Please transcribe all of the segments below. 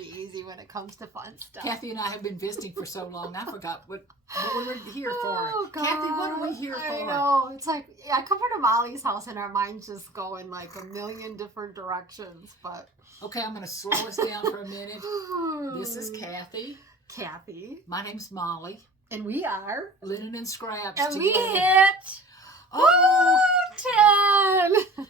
easy when it comes to fun stuff. Kathy and I have been visiting for so long, I forgot what we were here for. Oh, God. Kathy, what are we here for? I know. It's like, I come over to Molly's house and our minds just go in like a million different directions. But okay, I'm going to slow us down for a minute. This is Kathy. Kathy. My name's Molly. And we are Linen and Scraps and together. we hit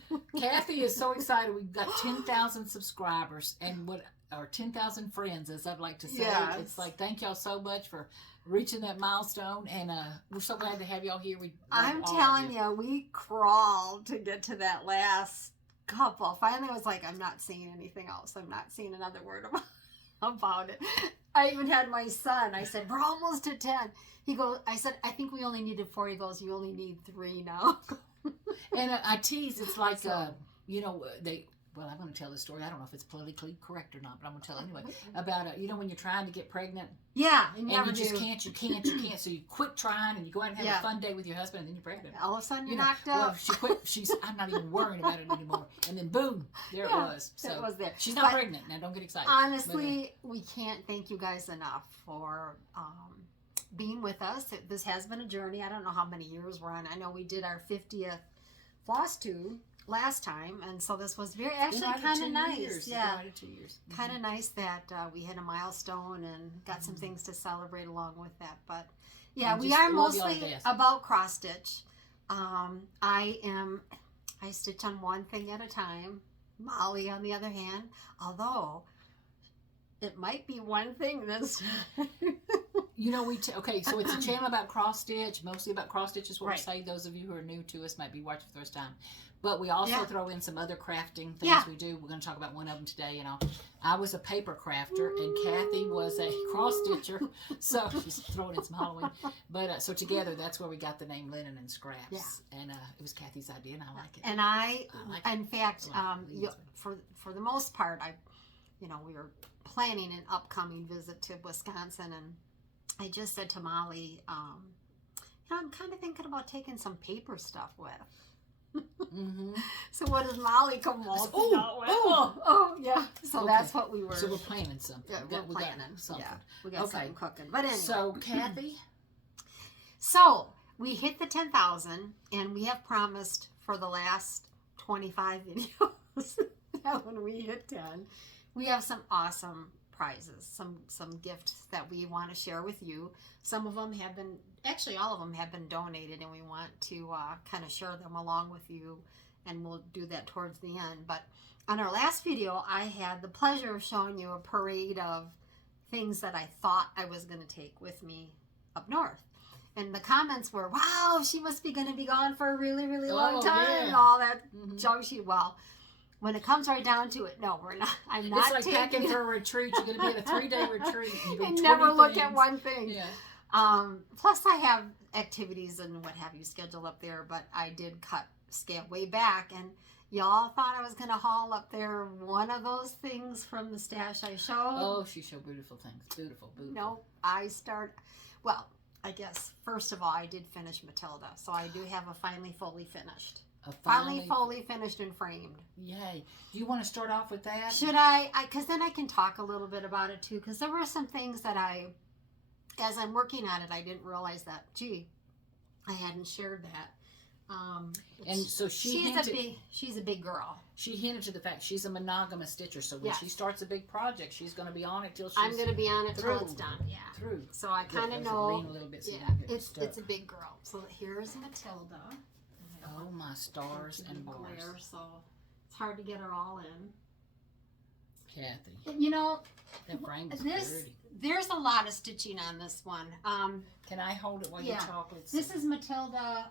10. Kathy is so excited. We've got 10,000 subscribers and or 10,000 friends, as I'd like to say. Yes. It's like, thank y'all so much for reaching that milestone, and we're so glad to have y'all here. I'm telling you, we crawled to get to that last couple. Finally, I was like, I'm not saying anything else. I'm not saying another word about it. I even had my son. I said, we're almost at 10. He goes, I said, I think we only needed 4. He goes, you only need 3 now. And I tease, it's like, well, I'm going to tell this story. I don't know if it's politically correct or not, but I'm going to tell anyway. About, when you're trying to get pregnant. Yeah. And you just can't. So you quit trying and you go out and have a fun day with your husband and then you're pregnant. All of a sudden you're knocked up. Well, she quit. I'm not even worrying about it anymore. And then boom, there it was. So it was there. She's not pregnant. Now don't get excited. Honestly, we can't thank you guys enough for being with us. This has been a journey. I don't know how many years we're on. I know we did our 50th Flosstube last time, and so this was kind of nice. Yeah, 2 years. Kind of nice that we hit a milestone and got some things to celebrate along with that. But yeah, we are mostly about cross stitch. I stitch on one thing at a time. Molly, on the other hand, although it might be one thing this time. So it's a channel about cross stitch, mostly about cross stitch is what right. we say. Those of you who are new to us might be watching for the first time. But we also throw in some other crafting things we do. We're going to talk about one of them today. I was a paper crafter and Kathy was a cross stitcher. So she's throwing in some Halloween. But so together, that's where we got the name Linen and Scraps. Yeah. And it was Kathy's idea and I like it. And in fact, for the most part, we were planning an upcoming visit to Wisconsin, and I just said to Molly, I'm kind of thinking about taking some paper stuff with. So what does Molly come out with? Oh, yeah. So that's what we were. So we're planning something. Yeah, we're planning something. Yeah, we got something cooking. But anyway. So Kathy. So we hit the 10,000, and we have promised for the last 25 videos that when we hit 10, we have some awesome prizes, some gifts that we want to share with you. Some of them have been, actually all of them have been donated, and we want to kind of share them along with you, and we'll do that towards the end. But on our last video, I had the pleasure of showing you a parade of things that I thought I was going to take with me up north. And the comments were, wow, she must be going to be gone for a really, really long time, and all that junk. When it comes right down to it, no, we're not. I'm not. It's like packing for a retreat. You're going to be at a 3-day retreat. And never look at one thing. Yeah. Plus, I have activities and what have you scheduled up there, but I did scale way back, and y'all thought I was going to haul up there one of those things from the stash I showed. Oh, she showed beautiful things. Beautiful. No, well, I guess, first of all, I did finish Matilda, so I do have a finally fully finished. Finally fully finished and framed. Yay. Do you want to start off with that? Should I? Because then I can talk a little bit about it too, because there were some things that as I'm working on it, I didn't realize that, I hadn't shared that. And so she's a big girl. She hinted to the fact she's a monogamous stitcher, so when she starts a big project, she's going to be on it till she's I'm going to be on it till it's done. Yeah. Through. So I kind of know. A little bit, so it's a big girl. So here's Matilda. Oh my stars and bars. So it's hard to get her all in. Kathy. That frame is pretty. There's a lot of stitching on this one. Can I hold it while you talk? This is Matilda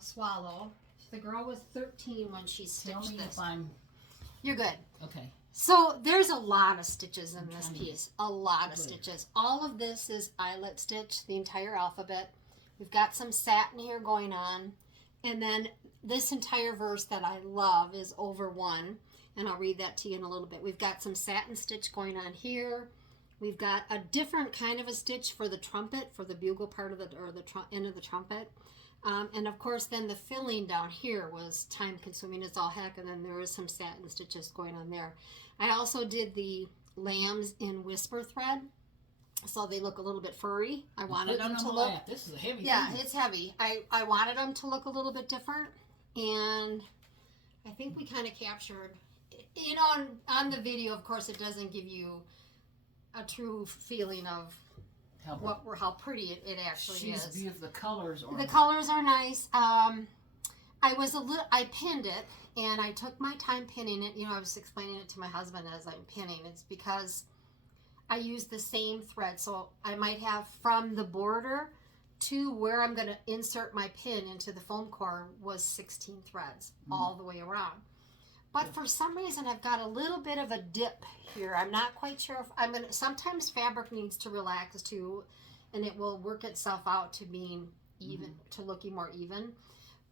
Swallow. The girl was 13 when she stitched Tell me this. if I'm... You're good. Okay. So there's a lot of stitches in this piece. A lot of stitches. All of this is eyelet stitch, the entire alphabet. We've got some satin here going on. And then this entire verse that I love is over 1. And I'll read that to you in a little bit. We've got some satin stitch going on here. We've got a different kind of a stitch for the trumpet, for the bugle part of the end of the trumpet. And of course, then the filling down here was time consuming as all heck. And then there is some satin stitches going on there. I also did the lambs in whisper thread, so they look a little bit furry. I wanted them to look. This is a heavy. Yeah, thing. it's heavy. I wanted them to look a little bit different, and I think we kind of captured. You know, on the video, of course, it doesn't give you a true feeling of how pretty it actually is. She's beautiful. The colors are nice. I pinned it, and I took my time pinning it. You know, I was explaining it to my husband as I'm pinning. It's because I use the same thread, so I might have from the border to where I'm going to insert my pin into the foam core was 16 threads all the way around. But for some reason, I've got a little bit of a dip here. I'm not quite sure if sometimes fabric needs to relax too, and it will work itself out to being even, to looking more even.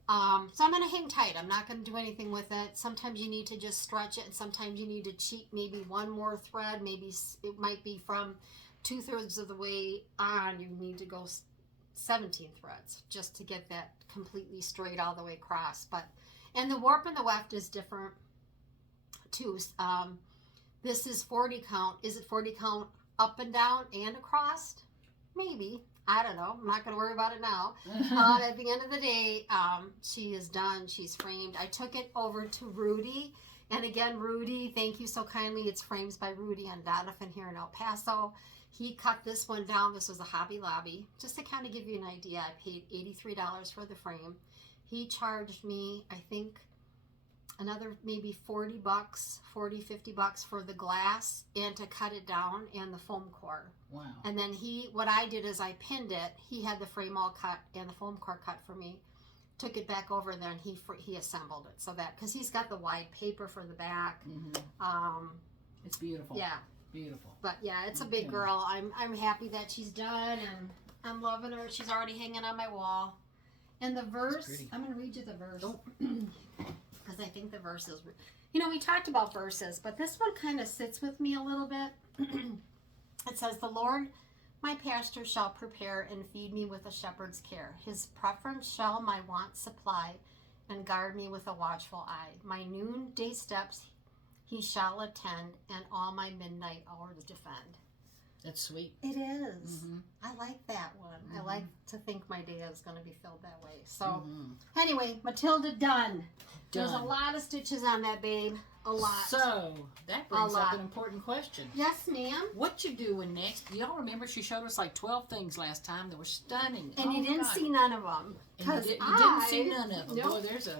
So I'm going to hang tight. I'm not going to do anything with it. Sometimes you need to just stretch it, and sometimes you need to cheat maybe one more thread. Maybe it might be from 2/3 of the way on. You need to go 17 threads just to get that completely straight all the way across. And the warp and the weft is different too. This is 40 count. Is it 40 count up and down and across? Maybe. I don't know. I'm not going to worry about it now. At the end of the day, she is done. She's framed. I took it over to Rudy. And again, Rudy, thank you so kindly. It's Frames by Rudy on Donovan here in El Paso. He cut this one down. This was a Hobby Lobby. Just to kind of give you an idea, I paid $83 for the frame. He charged me, I think, another maybe $40, $50 for the glass and to cut it down and the foam core. Wow. And then what I did is I pinned it. He had the frame all cut and the foam core cut for me. Took it back over there and he assembled it so that, because he's got the wide paper for the back. It's beautiful. Yeah. Beautiful. But yeah, it's a big girl. I'm happy that she's done, and I'm loving her. She's already hanging on my wall. And the verse, I'm going to read you the verse. Because I think the verses, you know, we talked about verses, but this one kind of sits with me a little bit. It says, "The Lord, my pastor, shall prepare and feed me with a shepherd's care. His preference shall my wants supply and guard me with a watchful eye. My noonday steps he shall attend, and all my midnight hours defend." That's sweet. It is. I like that one. I like to think my day is going to be filled that way. So, anyway, Matilda, done. There's a lot of stitches on that, babe. A lot. So, that brings up an important question. Yes, ma'am. What you doing next? Y'all remember she showed us like 12 things last time that were stunning. And you didn't see none of them. And you didn't see none of them. Nope. Boy, there's a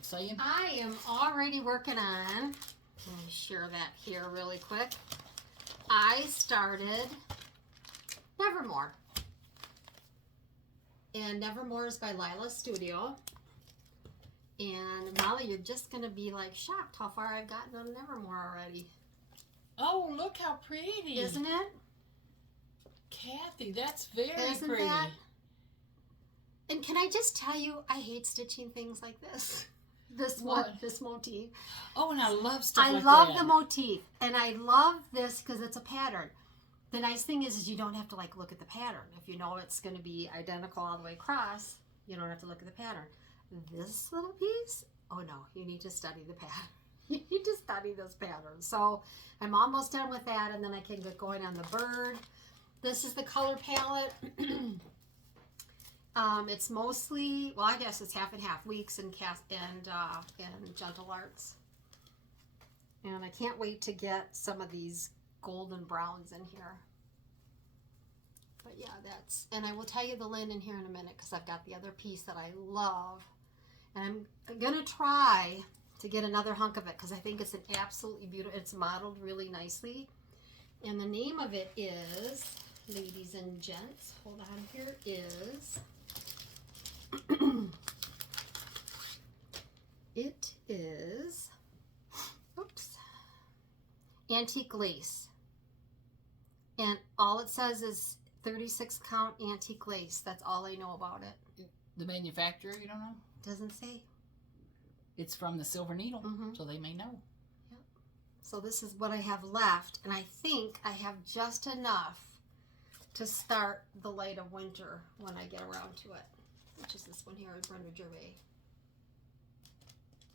saying. I am already working on, let me share that here really quick. I started Nevermore. And Nevermore is by Lila Studio. And Molly, you're just going to be like shocked how far I've gotten on Nevermore already. Oh, look how pretty. Isn't it? Kathy, that's very Isn't pretty. That? And can I just tell you, I hate stitching things like this. This motif. Oh, and I love stuff like that. I love the motif. And I love this because it's a pattern. The nice thing is you don't have to like look at the pattern. If you know it's going to be identical all the way across, you don't have to look at the pattern. This little piece, oh no, you need to study the pattern. You need to study this pattern. So I'm almost done with that, and then I can get going on the bird. This is the color palette. It's mostly, well, I guess it's half and half, Weeks and Gentle Arts. And I can't wait to get some of these golden browns in here. But yeah, and I will tell you the linen here in a minute because I've got the other piece that I love. And I'm going to try to get another hunk of it because I think it's an absolutely beautiful, it's modeled really nicely. And the name of it is, ladies and gents, hold on, here is, it is, oops, Antique Lace. And all it says is 36 count antique lace. That's all I know about it. The manufacturer, you don't know? Doesn't say. It's from the Silver Needle, so they may know. Yep. So this is what I have left, and I think I have just enough to start the Light of Winter when I get around to it, which is this one here, Brenda Gervais.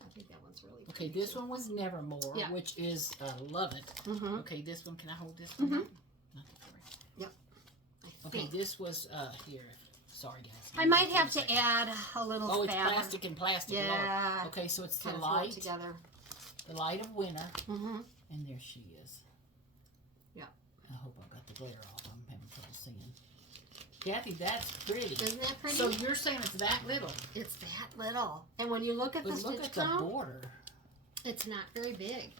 I think that one's really Okay, pretty this too. one was Nevermore, Yeah. which is, love it. Mm-hmm. Okay, this one, can I hold this one? Mhm. up? Not the correct. Yep. Okay, think. this was, here. Sorry, guys. I might have to add a little Oh, it's fabric. plastic and plastic. Lord. Yeah. Okay, so it's the Kind of throw it light. together. The light of winter. Mm-hmm. And there she is. Yeah. I hope I got the glare off. I'm having trouble seeing. Kathy, that's pretty. Isn't that pretty? So you're saying it's that little? It's that little. And when you look at But the look stitch at the count, border. it's not very big.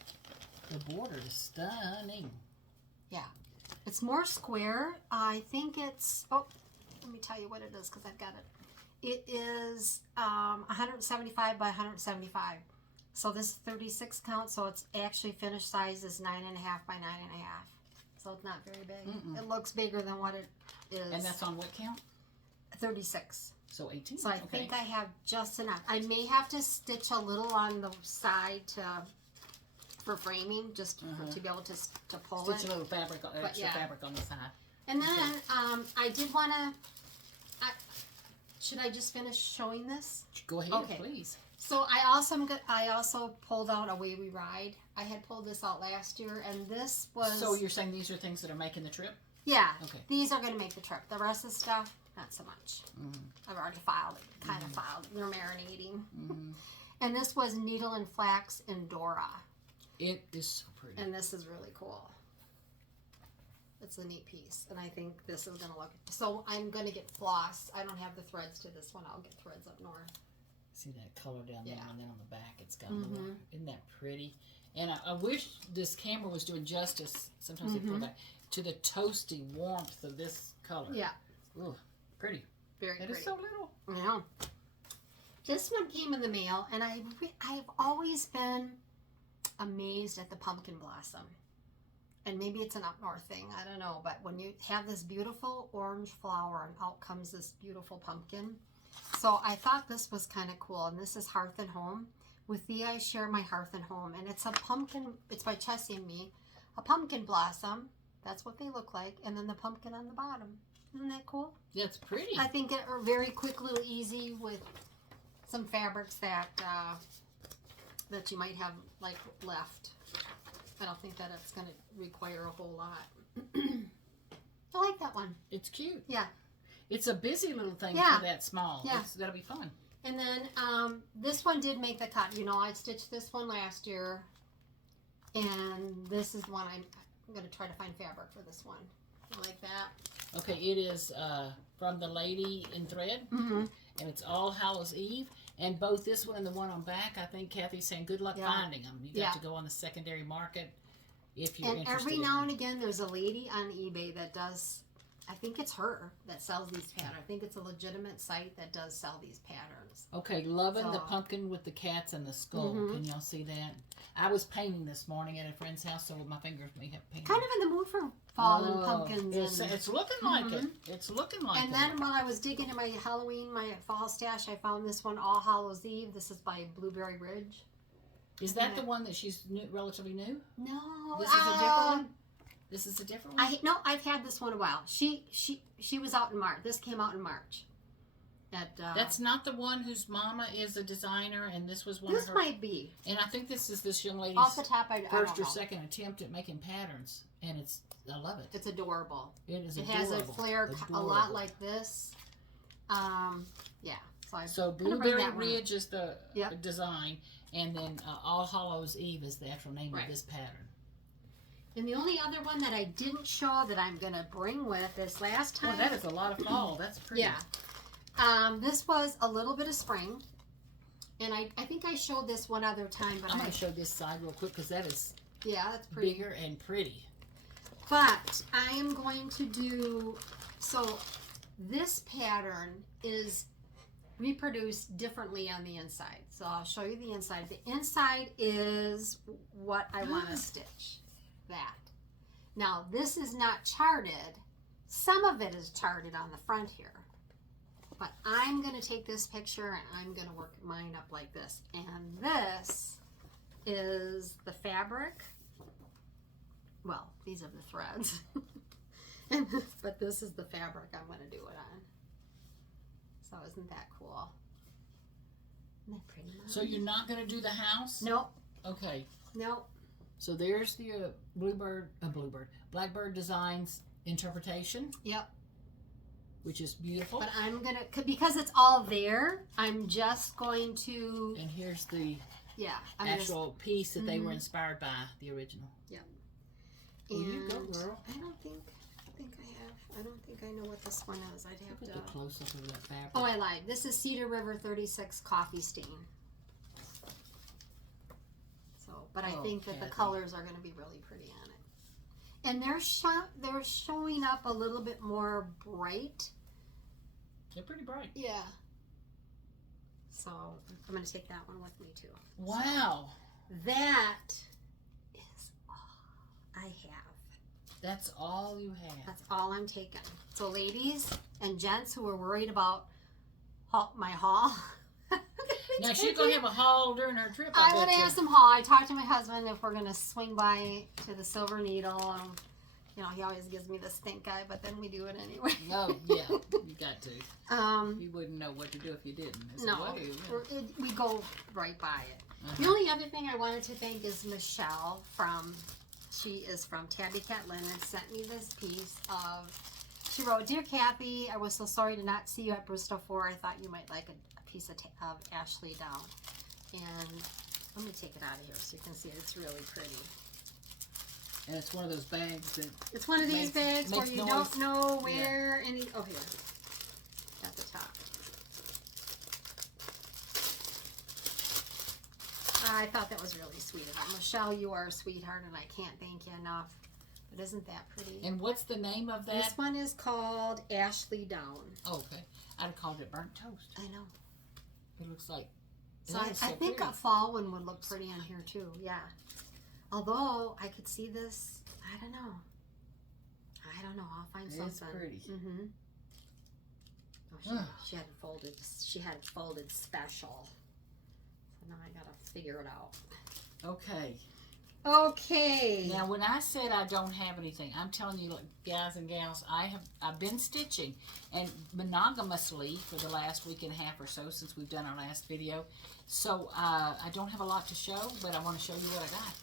The border is stunning. Yeah. It's more square. I think it's, oh, let me tell you what it is because I've got it. It is 175 by 175. So this is 36 count, so it's actually finished size is 9.5 by 9.5. So it's not very big. Mm-mm. It looks bigger than what it is. And that's on what count? 36. So 18. So I think I have just enough. I may have to stitch a little on the side for framing, just to be able to pull Stitch it. a little fabric, extra yeah. fabric on the side. And then I did want to. Should I just finish showing this? Go ahead, Okay. please. So I also pulled out Away We Ride. I had pulled this out last year, and this was. So you're saying these are things that are making the trip? Yeah. Okay. These are going to make the trip. The rest of the stuff, not so much. Mm-hmm. I've already filed it. Kind of filed. They're marinating. Mm-hmm. And this was Needle and Flax in Dora. It is so pretty. And this is really cool. It's a neat piece. And I think this is going to look... So I'm going to get floss. I don't have the threads to this one. I'll get threads up north. See that color down there, Yeah. and then on the back it's got more. Isn't that pretty? And I wish this camera was doing justice. Sometimes they pull back to the toasty warmth of this color. Yeah. Ooh, pretty. Very It pretty. is so little. Yeah. This one came in the mail, and I've always been amazed at the pumpkin blossom. And maybe it's an up north thing, I don't know. But when you have this beautiful orange flower, and out comes this beautiful pumpkin. So I thought this was kind of cool. And this is Hearth and Home. With Thee I Share My Hearth and Home. And it's a pumpkin, it's by Chessie and me. A pumpkin blossom. That's what they look like. And then the pumpkin on the bottom. Isn't that cool? That's pretty. I think it are very quick, little easy with some fabrics that that you might have like left. I don't think that it's going to require a whole lot. I like that one. It's cute. Yeah. It's a busy little thing Yeah. for that small. Yeah. That'll be fun. And then this one did make the cut. You know, I stitched this one last year, and this is one I'm going to try to find fabric for this one. I like that. Okay, it is from the Lady in Thread, Mm-hmm. and it's All Hallows Eve. And both this one and the one on back, I think Kathy's saying good luck Yeah. finding them. You got Yeah. to go on the secondary market if you're And interested. every now and again, there's a lady on eBay that does, I think it's her that sells these patterns. I think it's a legitimate site that does sell these patterns. Okay, loving the So- pumpkin with the cats and the skull. Mhm. Can y'all see that? I was painting this morning at a friend's house, so my fingers may have painted. Kind of in the mood for fall and pumpkins. It's looking like it. It's looking like it. And then while I was digging in my Halloween, my fall stash, I found this one, All Hallows Eve. This is by Blueberry Ridge. Is that the one that she's relatively new? No, This is a different one? This is a different one? No, I've had this one a while. She was out in March. This came out in March. That's not the one whose mama is a designer, and this was one This of her. might be. And I think this is this young lady's Off the top, I first don't or know. second attempt at making patterns, and I love it. It's adorable. It is It adorable. has a flare a Adorable. lot like this. Yeah. So I'm gonna bring Blueberry that one. Ridge is the Yep. design, and then All Hallows Eve is the actual name Right. of this pattern. And the only other one that I didn't show that I'm gonna bring with this last time. Oh, that is a lot of fall. That's pretty. Yeah. This was a little bit of spring. And I think I showed this one other time, but I'm going to show this side real quick because that is yeah, that's pretty. bigger and pretty. But I am going to do, so this pattern is reproduced differently on the inside. So I'll show you the inside. The inside is what I want to stitch. That. Now this is not charted. Some of it is charted on the front here. But I'm going to take this picture and I'm going to work mine up like this. And this is the fabric. Well, these are the threads. But this is the fabric I'm going to do it on. So isn't that cool? Isn't that pretty, Mom? So you're not going to do the house? Nope. Okay. Nope. So there's the Blackbird Designs interpretation. Yep. Which is beautiful. But I'm going to, because it's all there, I'm just going to. And here's the actual piece that they were inspired by, the original. Yep. Well, you go, girl. I don't think I know what this one is. I'd have Look to. at the close up of that fabric. Oh, I lied. This is Cedar River 36 Coffee Stain. So, but I think that the colors are going to be really pretty on it. And they're showing up a little bit more bright. They're pretty bright. Yeah. So I'm going to take that one with me too. Wow. So, that is all I have. That's all you have. That's all I'm taking. So ladies and gents who are worried about my haul. Now she's going to have a haul during her trip. I'm going to have some haul. I talked to my husband if we're going to swing by to the Silver Needle. You know, he always gives me the stink eye, but then we do it anyway. Oh, yeah. You got to. You wouldn't know what to do if you didn't. No. We go right by it. The only other thing I wanted to thank is Michelle she is from Tabby Cat Linen, sent me this piece of, she wrote, "Dear Kathy, I was so sorry to not see you at Bristol 4. I thought you might like a piece of Ashley Down." And let me take it out of here so you can see it. It's really pretty. And it's one of those bags that... It's one of these bags where you don't know where any... Oh, here. At the top. I thought that was really sweet of her. Michelle, you are a sweetheart, and I can't thank you enough. But isn't that pretty? And what's the name of that? This one is called Ashley Down. Oh, okay. I'd have called it burnt toast. I know. It looks like... So I think a fall one would look pretty on here, too. Yeah. Although, I could see this... I don't know. I'll find something. It's pretty. Mm-hmm. Oh, she had it folded. She had it folded special. So now I gotta figure it out. Okay. Okay. Now, when I said I don't have anything, I'm telling you, guys and gals, I've been stitching, and monogamously for the last week and a half or so since we've done our last video. So I don't have a lot to show, but I want to show you what I got.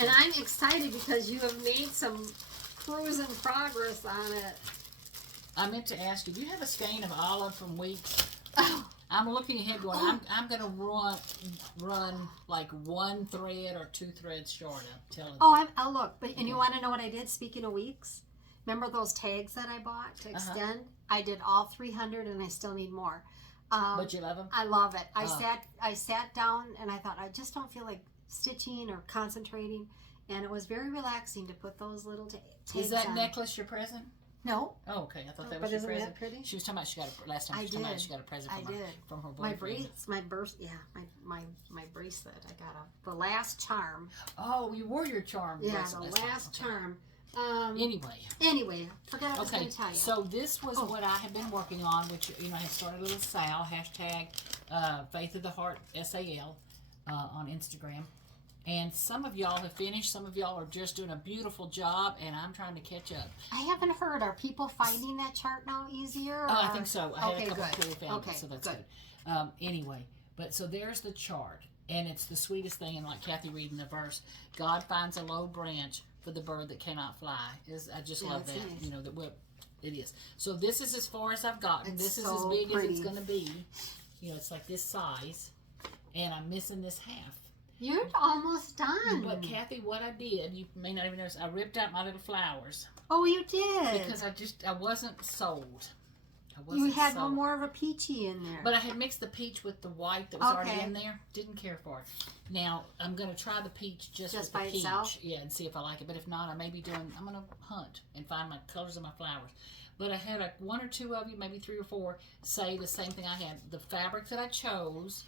And I'm excited because you have made some cruising progress on it. I meant to ask you, do you have a skein of olive from weeks? Oh. I'm looking ahead going, I'm going to run like one thread or two threads short, I'm telling you. I'll look. And you want to know what I did, speaking of weeks? Remember those tags that I bought to extend? I did all 300 and I still need more. But you love them? I love it. I sat down and I thought, I just don't feel like stitching or concentrating, and it was very relaxing to put those little tags Is that on. necklace your present? No. Oh, okay. I thought that was your present. But isn't that pretty? She was talking about she got last time. She was talking about she got a present from her boyfriend. My bracelet. I got the last charm. Oh, you wore your charm. Yeah, the last charm. Anyway, forgot I was going to tell you. So this was what I have been working on, which I had started a little Sal hashtag Faith of the Heart SAL on Instagram. And some of y'all have finished. Some of y'all are just doing a beautiful job, and I'm trying to catch up. I haven't heard. Are people finding that chart now easier? Oh, I think so. I had a couple good. people found it, so that's good. Anyway, but so there's the chart, and it's the sweetest thing. And like Kathy reading the verse, God finds a low branch for the bird that cannot fly. I just love that. Nice. You know, it is. So this is as far as I've gotten. This is so as big pretty. as it's going to be. You know, it's like this size, and I'm missing this half. You're almost done. But Kathy, what I did, you may not even notice, I ripped out my little flowers. Oh, you did. Because I wasn't sold. You had one more of a peachy in there. But I had mixed the peach with the white that was already in there. Didn't care for it. Now, I'm going to try the peach just with by the peach. Itself? Yeah, and see if I like it. But if not, I'm going to hunt and find my colors of my flowers. But I had one or two of you, maybe 3 or 4, say the same thing I had. The fabric that I chose,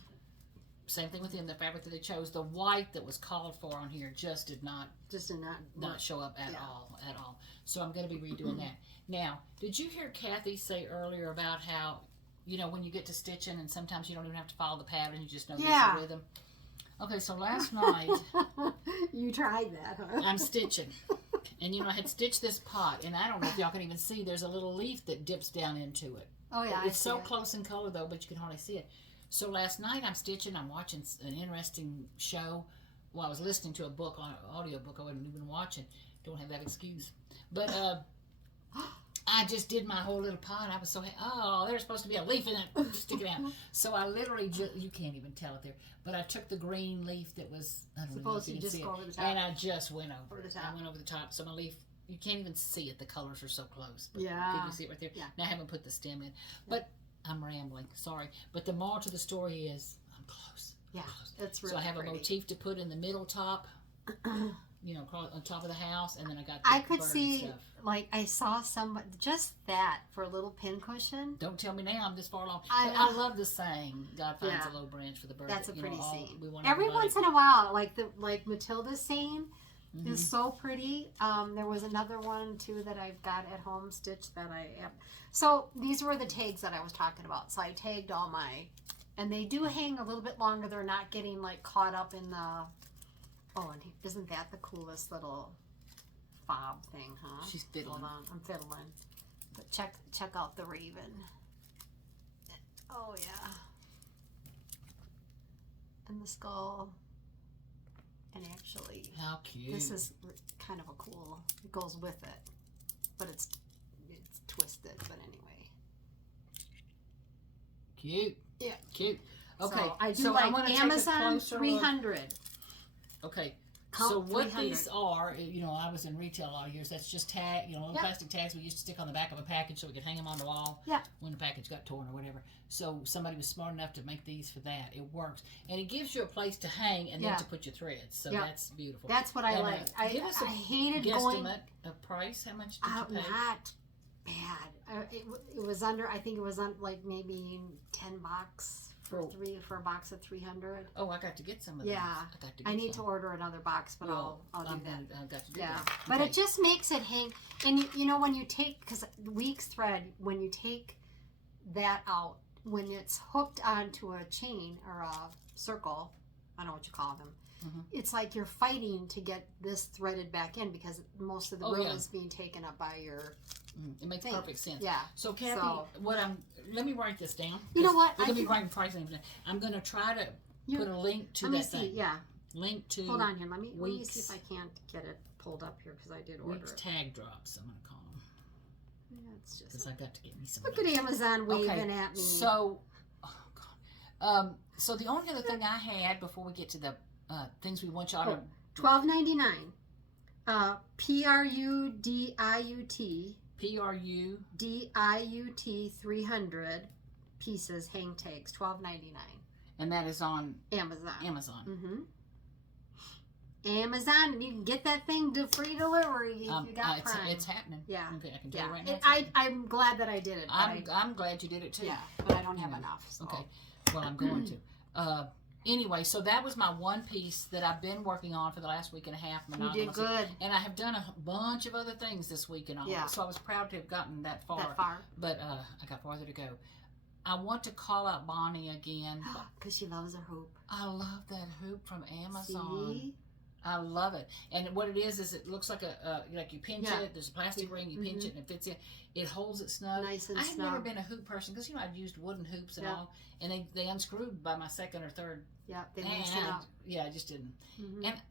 same thing with them, the fabric that they chose, the white that was called for on here just did not show up at all. So I'm going to be redoing that. Now, did you hear Kathy say earlier about how, when you get to stitching and sometimes you don't even have to follow the pattern, you just know there's a rhythm? Okay, so last night... You tried that, huh? I'm stitching. And, I had stitched this pot, and I don't know if y'all can even see, there's a little leaf that dips down into it. Oh, yeah, It's so close in color, though, but you can hardly see it. So last night I'm stitching. I'm watching an interesting show. Well, I was listening to a book on an audio book. I wasn't even watching. Don't have that excuse. But I just did my whole little pot. I was so there's supposed to be a leaf in it sticking out. So I literally you can't even tell it there. But I took the green leaf that was supposed to just go over the top, and I just went over the it. top. I went over the top. So my leaf. You can't even see it. The colors are so close. But Yeah. Can you see it right there? Yeah. Now I haven't put the stem in. But I'm rambling. Sorry. But the moral to the story is I'm close. Yeah. It's really So I have pretty. a motif to put in the middle top. On top of the house, and then I got. I could bird see, stuff. like, I saw somebody just that for a little pin cushion. Don't tell me now. I'm this far along. I But know. I love the saying. God finds Yeah. a low branch for the bird. That's a pretty scene. We want Every everybody- once in a while, like Matilda's scene Mhm. is so pretty. There was another one too that I've got at home stitched that I am. So these were the tags that I was talking about. So I tagged all my, and they do hang a little bit longer. They're not getting like caught up in the. Oh, and isn't that the coolest little fob thing, huh? She's fiddling. Hold on, I'm fiddling. But check out the raven. Oh yeah. And the skull. And actually, How cute. this is kind of a cool. It goes with it, but it's twisted. But anyway. Cute. Yeah. Cute. Okay. So I do so like wanna take a Amazon closer look. 300. Okay. Count So what 300. these are, I was in retail all years. That's just tag, little Yep. plastic tags we used to stick on the back of a package so we could hang them on the wall. Yeah. When the package got torn or whatever. So somebody was smart enough to make these for that. It works, and it gives you a place to hang and Yeah. then to put your threads. So Yep. that's beautiful. That's what I And, like. give us I a hated going. guesstimate of price. How much did you pay? Not bad. It was under. I think it was on like maybe $10 for a box of 300. Oh, I got to get some of Yeah. those. I got to get I need to some. order another box, but Well, I'll do I'm that. gonna- I've got to do Yeah, that. but Okay. it just makes it hang. And when you take, because weeks thread, when you take that out, when it's hooked onto a chain or a circle, I don't know what you call them. Mhm. It's like you're fighting to get this threaded back in because most of the room is being taken up by your It makes thing. perfect sense. Yeah. So Kathy, So- let me write this down. You know what? We're I gonna be can- writing pricing. I'm gonna try to You- put a link to Let me that see. thing. Yeah. Link to Hold on here. Let me see Weeks. if I can't get it pulled up here because I did order Weeks it. tag drops. I'm gonna call them Yeah, it's because just I got to get me some. look of at those. Amazon waving Okay, at me. So, oh God. So the only other thing I had before we get to the things we want y'all to. $12.99. PRUDIUT PRU. DIUT 300 pieces hang tags. $12.99. And that is on Amazon. Amazon. Mm-hmm. Amazon, and you can get that thing to free delivery if you got Prime. It's happening. Yeah. Okay, I can tell Yeah, you right now. It- it's happening. I'm glad that I did it. But I'm glad you did it too. yeah, but I don't have Yeah. enough. So. Okay. Well, I'm going to. Anyway, so that was my one piece that I've been working on for the last week and a half. You did good. And I have done a bunch of other things this week and all. Yeah. So I was proud to have gotten that far. That far. But I got farther to go. I want to call out Bonnie again. Because she loves her hoop. I love that hoop from Amazon. See? I love it. And what it is it looks like like you pinch Yeah. it. There's a plastic ring. You pinch it and it fits in. It holds it snug. Nice and I had never snug. been a hoop person because I've used wooden hoops and Yeah. all, and they unscrewed by my second or third. Yeah, they mix it And up. yeah, I just didn't. Mhm. And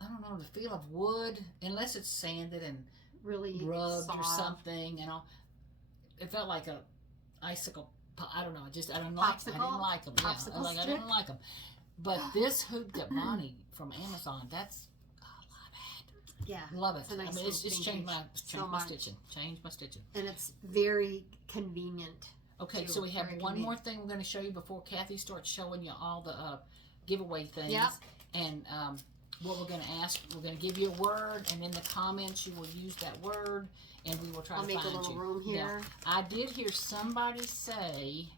I don't know the feel of wood unless it's sanded and Really rubbed or soft. something. It felt like a icicle. I don't know. I didn't like. Popsicle? I didn't like them. Yeah, Popsicle I stick? didn't like them. But this hoop that Bonnie from Amazon, that's. Yeah. Love it. It's a nice I mean, it's hoop. just Thank changed you so my much. stitching. Changed my stitching. And it's very convenient. Okay, too. so we have Very one more convenient. thing we're going to show you before Kathy starts showing you all the giveaway things. Yep. And what we're going to ask, we're going to give you a word, and in the comments you will use that word, and we will try I'll to make a find little you. room here. Yeah. I did hear somebody say,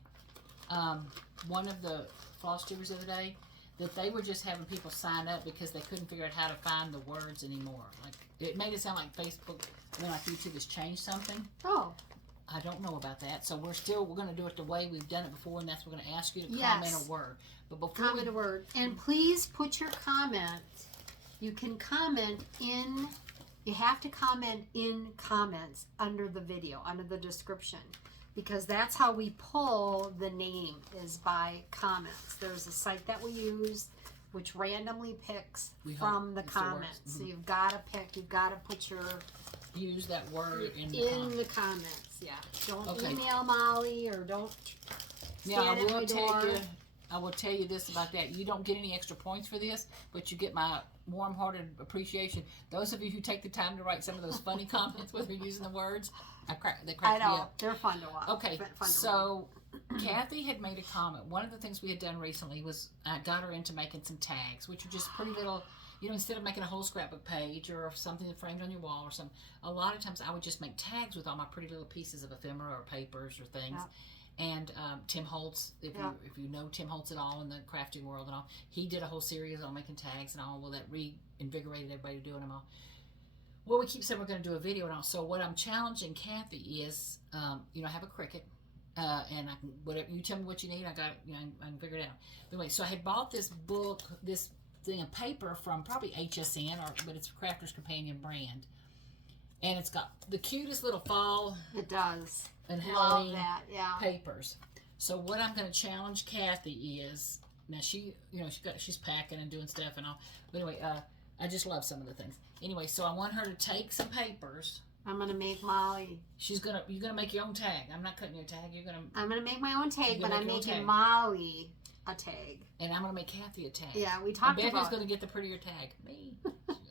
one of the Flosstubers the other day, that they were just having people sign up because they couldn't figure out how to find the words anymore. Like it made it sound like Facebook, like YouTube has changed something. Oh, I don't know about that. So we're going to do it the way we've done it before, and that's we're going to ask you to Yes. comment a word. But before comment a word. And please put your comment. You can comment in, you have to comment in comments under the video, under the description. because that's how we pull the name, is by comments. There's a site that we use which randomly picks from the comments. Mm-hmm. So you've got to pick, you've got to put your... Use that word in the comments. Yeah. Don't email Molly or don't now, I will tell you this about that. You don't get any extra points for this, but you get my warm-hearted appreciation. Those of you who take the time to write some of those funny comments where they're using the words, they crack me up. They're fun to watch. Okay, so Kathy had made a comment. One of the things we had done recently was I got her into making some tags, which are just pretty little, you know, instead of making a whole scrapbook page or something framed on your wall or something, a lot of times I would just make tags with all my pretty little pieces of ephemera or papers or things. Yeah. And Tim Holtz, if you know Tim Holtz at all in the crafting world and all, he did a whole series on making tags and all. Well, that reinvigorated everybody doing them all. Well, we keep saying we're going to do a video and all. So what I'm challenging Kathy is, you know, I have a Cricut, and I can, whatever you tell me what you need, I got, you know, I can figure it out. But anyway, so I had bought this book, this thing of paper from probably HSN, but it's a Crafter's Companion brand, and it's got the cutest little fall. It does. And Halloween papers. So what I'm going to challenge Kathy is, now she, you know, she's packing and doing stuff and all. But anyway, I just love some of the things. Anyway, so I want her to take some papers. I'm gonna make Molly. You're gonna make your own tag. I'm not cutting your tag. I'm gonna make my own tag, but I'm making Molly a tag. And I'm gonna make Kathy a tag. Yeah, we talked about. Becky's gonna get the prettier tag. Me.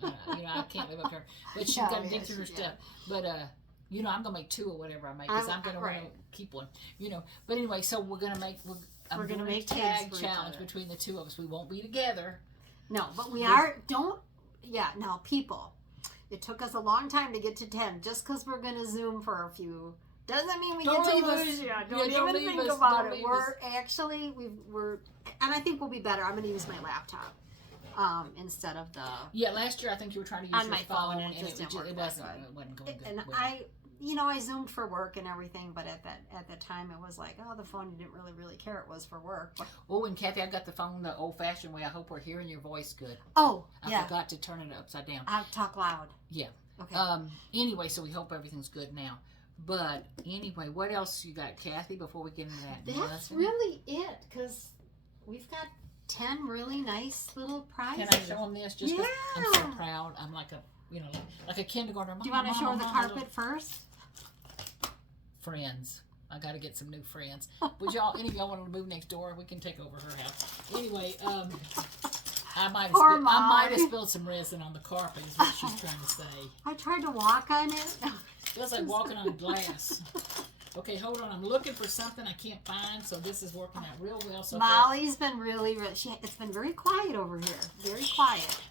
You know, I can't live up to her, but she's got to dig through her stuff. But you know, I'm gonna make two or whatever I make because I'm gonna want to keep one. You know, but anyway, so we're gonna make a tag challenge between the two of us. We won't be together. No, but we are. Now people, it took us a long time to get to 10. Just because we're gonna Zoom for a few doesn't mean we get to lose you. Don't even think about it. We're actually we're, and I think we'll be better. I'm gonna use my laptop. Instead of the last year I think you were trying to use your phone and it wasn't going good. And I Zoomed for work and everything, but at the time it was like, oh, the phone, you didn't really care it was for work. Oh, and Kathy, I got the phone the old-fashioned way. I hope we're hearing your voice good. Oh, I forgot to turn it upside down. I talk loud. Yeah. Okay. Anyway, so we hope everything's good now. But anyway, what else you got, Kathy, before we get into that? That's really it, because we've got 10 really nice little prizes. Can I show them this? Just 'cause I'm so proud. I'm like a kindergartner. Do you want to show the carpet first? Friends. I got to get some new friends. Would any of y'all want to move next door? We can take over her house. Anyway, I might have spilled some resin on the carpet is what she's trying to say. I tried to walk on it. Feels like walking on glass. Okay, hold on. I'm looking for something I can't find, so this is working out real well. So Molly's been it's been very quiet over here. Very quiet.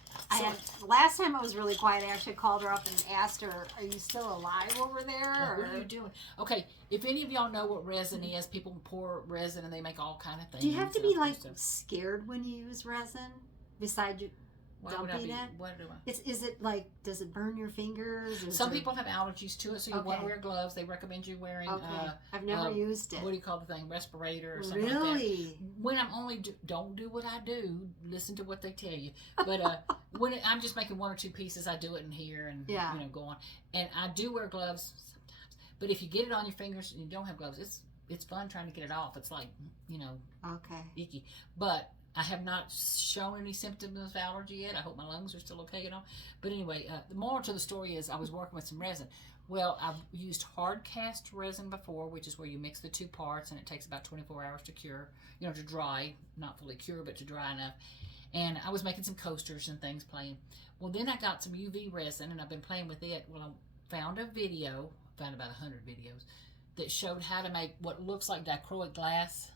Last time it was really quiet, I actually called her up and asked her, are you still alive over there? What are you doing? Okay, if any of y'all know what resin is, people pour resin and they make all kind of things. Do you have to be scared when you use resin? Besides you dumping it? What do I? Is it like, does it burn your fingers? Some people have allergies to it, so you want to wear gloves. They recommend you wearing I've never used it. What do you call the thing? Respirator or something like that. When I'm don't do what I do. Listen to what they tell you. But when I'm just making one or two pieces, I do it in here and go on. And I do wear gloves sometimes. But if you get it on your fingers and you don't have gloves, it's fun trying to get it off. It's like, icky. But I have not shown any symptoms of allergy yet. I hope my lungs are still okay and all. But anyway, the moral to the story is I was working with some resin. Well, I've used hard cast resin before, which is where you mix the two parts and it takes about 24 hours to cure, to dry, not fully cure, but to dry enough. And I was making some coasters and things playing. Well, then I got some UV resin and I've been playing with it. Well, I found a video, found about 100 videos, that showed how to make what looks like dichroic glass.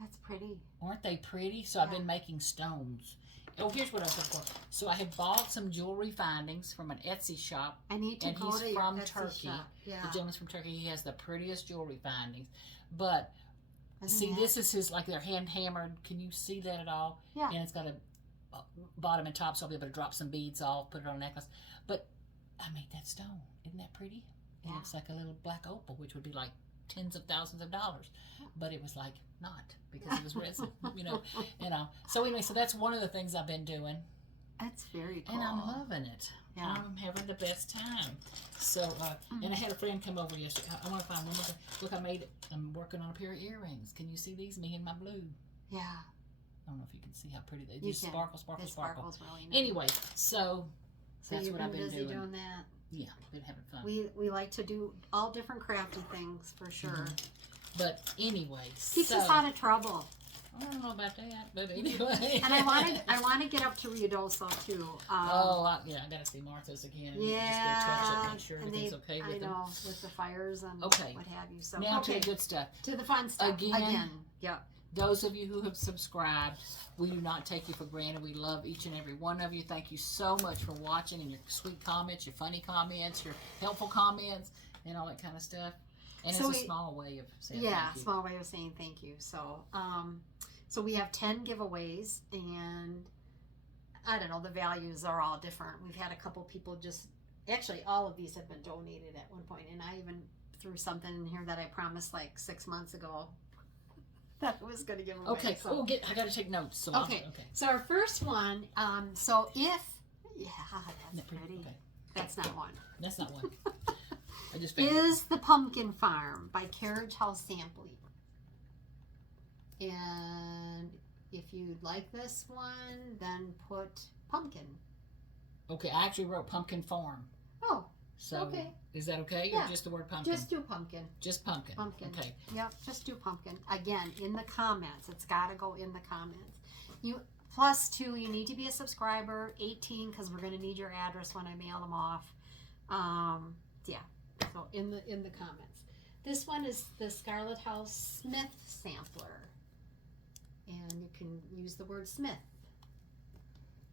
That's pretty. Aren't they pretty? So I've been making stones. Oh, here's what I was looking for. So I had bought some jewelry findings from an Etsy shop. I need to go to your Etsy from Turkey. Shop. Yeah. The gentleman's from Turkey. He has the prettiest jewelry findings. But this is his, like they're hand hammered. Can you see that at all? Yeah. And it's got a bottom and top, so I'll be able to drop some beads off, put it on a necklace. But I made that stone. Isn't that pretty? It looks like a little black opal, which would be like tens of thousands of dollars. But it was like not, because it was resin, So anyway, so that's one of the things I've been doing. That's very cool. And I'm loving it. Yeah. I'm having the best time. So, and I had a friend come over yesterday. I want to find one more. Look, I made it. I'm working on a pair of earrings. Can you see these? Me and my blue. Yeah. I don't know if you can see how pretty they You just can. sparkle, sparkle, It sparkle. sparkles really nice. Anyway, so that's you've what I've been busy doing. that. Yeah, been having fun. We like to do all different crafty things for sure. Mm-hmm. But anyway, Keeps us out of trouble. I don't know about that, but anyway. And I want to get up to Ruidoso too. I gotta see Martha's again. And just go touch it, make sure everything's okay with them. I know, with the fires and what have you. So now to the good stuff. To the fun stuff. Again. Yep. Those of you who have subscribed, we do not take you for granted. We love each and every one of you. Thank you so much for watching and your sweet comments, your funny comments, your helpful comments, and all that kind of stuff. And so it's a small way of saying thank you. Small way of saying thank you. So, so we have 10 giveaways, and I don't know, the values are all different. We've had a couple people actually all of these have been donated at one point, and I even threw something in here that I promised like 6 months ago that I was going to give away. Okay, so. I got to take notes. So okay, so our first one, that's pretty. Okay. That's not one. That's not one. I just found is The Pumpkin Farm by Carriage House Sampling. And if you'd like this one, then put pumpkin. Okay, I actually wrote pumpkin farm. Oh, so okay. Is that okay? Yeah. Or just the word pumpkin? Just do pumpkin. Just pumpkin. Pumpkin. Okay. Yep, just do pumpkin. Again, in the comments. It's got to go in the comments. +2, you need to be a subscriber. 18, because we're going to need your address when I mail them off. So in the comments. This one is the Scarlet House Smith sampler. And you can use the word Smith.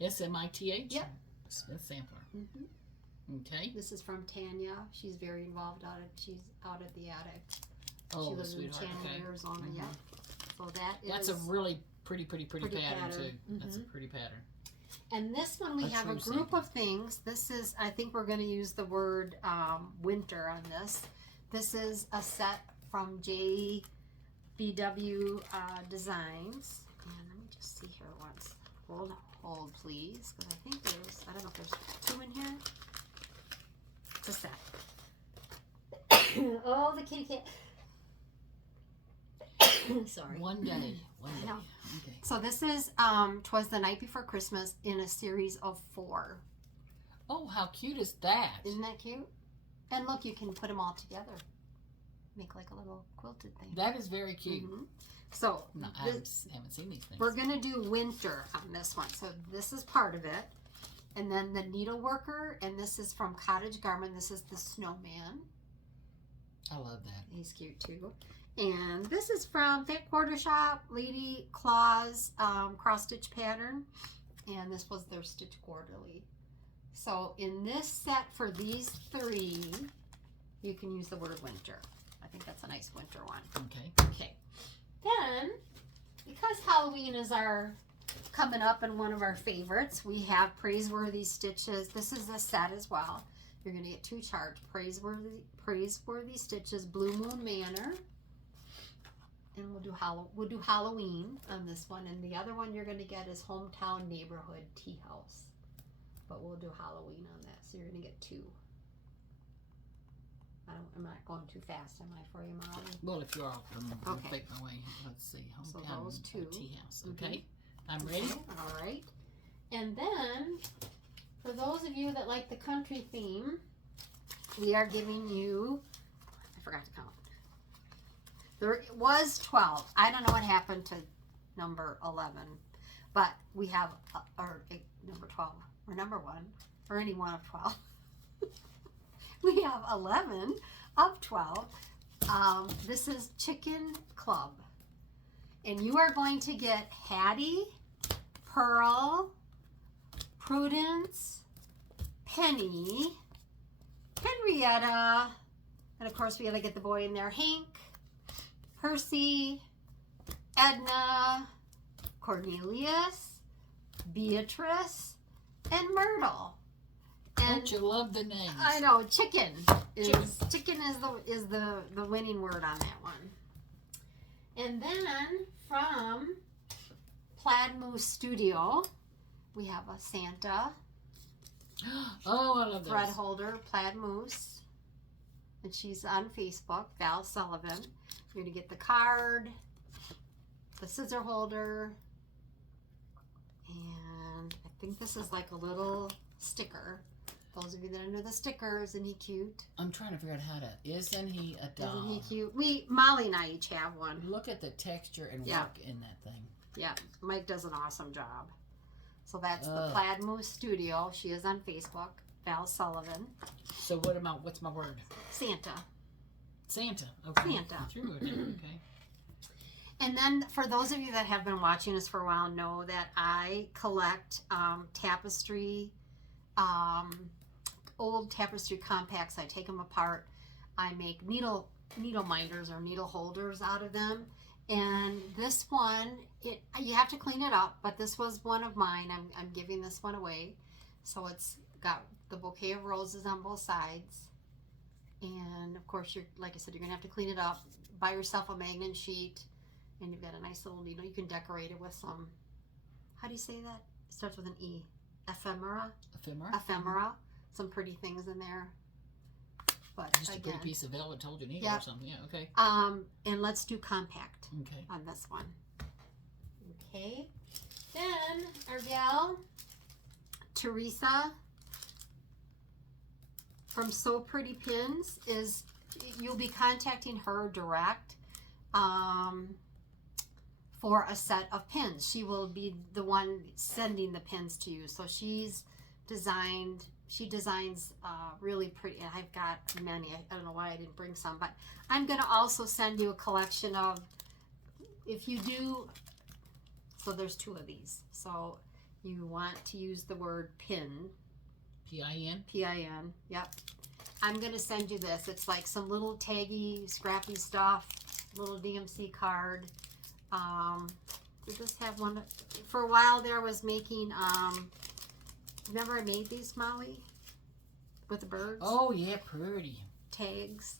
Smith? Yep. Smith sampler. Mm-hmm. Okay. This is from Tanya. She's very involved she's out at the attic. Oh, she lives sweetheart. in Chandler, Arizona. Mm-hmm. Yep. So that's a really pretty pattern too. Mm-hmm. That's a pretty pattern. And this one we have a group of things. This is, I think we're going to use the word winter on this. This is a set from JBW Designs. And let me just see here once. Hold please, because I think I don't know if there's 2 in here. It's a set. Oh, the kitty cat. Sorry. One day. I know. Okay. So this is 'Twas the Night Before Christmas in a series of 4. Oh, how cute is that? Isn't that cute? And look, you can put them all together. Make like a little quilted thing. That is very cute. Mm-hmm. So no, I haven't seen these things. We're gonna do winter on this one. So this is part of it. And then the needle worker, and this is from Cottage Garment. This is the snowman. I love that. He's cute too. And this is from Fat Quarter Shop, Lady Claus cross stitch pattern. And this was their Stitch Quarterly. So in this set for these 3, you can use the word winter. I think that's a nice winter one. Okay. Okay. Then, because Halloween is coming up and one of our favorites, we have Praiseworthy Stitches. This is a set as well. You're going to get 2 charged. Praiseworthy Stitches, Blue Moon Manor. And we'll do Halloween on this one, and the other one you're going to get is Hometown Neighborhood Tea House. But we'll do Halloween on that, so you're going to get 2. I'm not going too fast, am I, for you, Molly? Well, if you are, I'm okay. Take my way. Let's see, Hometown those 2. Tea House. Okay, I'm ready. All right, and then for those of you that like the country theme, we are giving you. I forgot to count. There was 12. I don't know what happened to number 11, but we have, number 12, or number 1, or any one of 12. We have 11 of 12. This is Chicken Club. And you are going to get Hattie, Pearl, Prudence, Penny, Henrietta, and of course we got to get the boy in there, Hank, Percy, Edna, Cornelius, Beatrice, and Myrtle. And don't you love the names? I know. Chicken is the winning word on that one. And then from Plaid Moose Studio, we have a Santa, Oh, I love thread those. holder, plaid moose. And she's on Facebook, Val Sullivan. You're going to get the card, the scissor holder, and I think this is like a little sticker. Those of you that are into the stickers, isn't he cute? I'm trying to figure out how to. Isn't he a doll? Isn't he cute? Molly and I each have one. Look at the texture and Yeah. work in that thing. Yeah, Mike does an awesome job. So that's the Plaid Moose Studio. She is on Facebook, Val Sullivan. So what's my word? Santa. Santa. Okay. Santa. You threw it there. Okay. And then for those of you that have been watching us for a while know that I collect tapestry, old tapestry compacts. I take them apart. I make needle minders or needle holders out of them. And this one, you have to clean it up, but this was one of mine. I'm giving this one away. So it's got the bouquet of roses on both sides. And of course, like I said, you're gonna have to clean it up. Buy yourself a magnet sheet, and you've got a nice little needle. You can decorate it with some, how do you say that? It starts with an E. Ephemera. Ephemera. Some pretty things in there. But just a pretty piece of velvet told you needle or something. Yeah, okay. And let's do compact on this one. Okay. Then our gal, Teresa from So Pretty Pins, you'll be contacting her direct for a set of pins. She will be the one sending the pins to you. So she designs really pretty. I've got many. I don't know why I didn't bring some, but I'm going to also send you a collection of, if you do, so there's 2 of these. So you want to use the word pin. P-I-N? P-I-N, yep. I'm going to send you this. It's like some little taggy, scrappy stuff, little DMC card. Did this have one? For a while there, I was making, remember I made these, Molly? With the birds? Oh, yeah, pretty. Tags.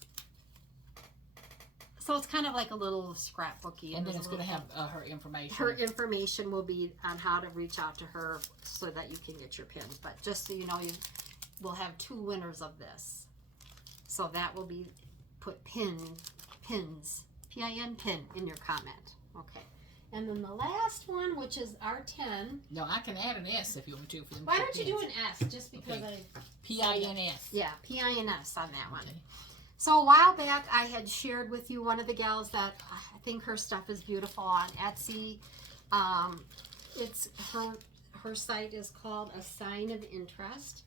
So it's kind of like a little scrapbooky. And then it's going to have her information. Her information will be on how to reach out to her so that you can get your pins. But just so you know, we'll have 2 winners of this. So that will be, put pins, P-I-N, pin, in your comment. Okay. And then the last one, which is R10. No, I can add an S if you want to. For them. Why don't you do an S, just because P-I-N-S. Yeah, P-I-N-S on that one. Okay. So a while back, I had shared with you one of the gals that I think her stuff is beautiful on Etsy. It's her site is called A Sign of Interest,